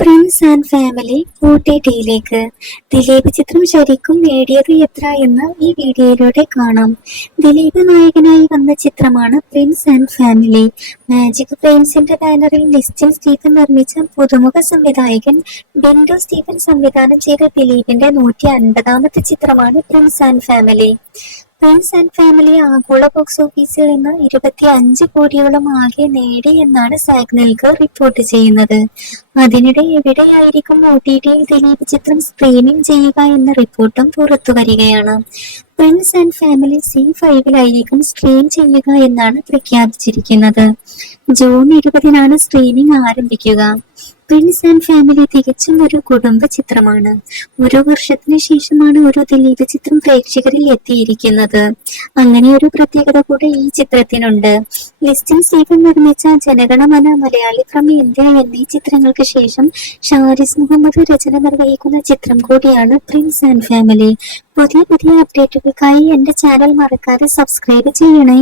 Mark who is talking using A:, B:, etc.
A: Prince and Family Ooty ടിയിലേക്ക് ദിലീപ് ചിത്രം ശരിക്കും നേടിയത് എത്ര എന്ന് ഈ വീഡിയോയിലൂടെ കാണാം. ദിലീപ് നായകനായി വന്ന ചിത്രമാണ് പ്രിൻസ് ആൻഡ് ഫാമിലി. മാജിക് ഫ്രെയിംസിന്റെ ബാനറിൽ ലിസ്റ്റിൻ സ്റ്റീഫൻ നിർമ്മിച്ച പുതുമുഖ സംവിധായകൻ ബിൻഡു സ്റ്റീഫൻ സംവിധാനം ചെയ്ത ദിലീപിന്റെ നൂറ്റി അൻപതാമത്തെ ചിത്രമാണ് prince and family. Prince and family ആഗോള ബോക്സ് ഓഫീസിൽ നിന്ന് ഇരുപത്തി അഞ്ച് കോടിയോളം ആകെ നേടി എന്നാണ് സാഗ്നൽക്ക് റിപ്പോർട്ട് ചെയ്യുന്നത്. അതിനിടെ എവിടെയായിരിക്കും ഒ ടി ടിയിൽ ദിലീപ് ചിത്രം സ്ട്രീമിംഗ് ചെയ്യുക എന്ന റിപ്പോർട്ടും പുറത്തു വരികയാണ്. പ്രിൻസ് ആൻഡ് ഫാമിലി സി ഫൈവിലായിരിക്കും സ്ട്രീം ചെയ്യുക എന്നാണ് പ്രഖ്യാപിച്ചിരിക്കുന്നത്. ജൂൺ ഇരുപതിനാണ് സ്ട്രീമിംഗ് ആരംഭിക്കുക. പ്രിൻസ് ആൻഡ് ഫാമിലി തികച്ചും ഒരു കുടുംബ ചിത്രമാണ്. ഒരു വർഷത്തിന് ശേഷമാണ് ഒരു ദിലീപ് ചിത്രം പ്രേക്ഷകരിൽ എത്തിയിരിക്കുന്നത്. അങ്ങനെ ഒരു പ്രത്യേകത കൂടെ ഈ ചിത്രത്തിനുണ്ട്. ലിസ്റ്റിൻ സ്റ്റീഫൻ നിർമ്മിച്ച ജനഗണമന മലയാളി ഫ്രം ഇന്ത്യ എന്നീ ചിത്രങ്ങൾക്ക് ശേഷം ഷാരിസ് മുഹമ്മദ് രചന നിർവഹിക്കുന്ന ചിത്രം കൂടിയാണ് പ്രിൻസ് ആൻഡ് ഫാമിലി. പുതിയ പുതിയ അപ്ഡേറ്റുകൾക്കായി എന്റെ ചാനൽ മറക്കാതെ സബ്സ്ക്രൈബ് ചെയ്യണേ.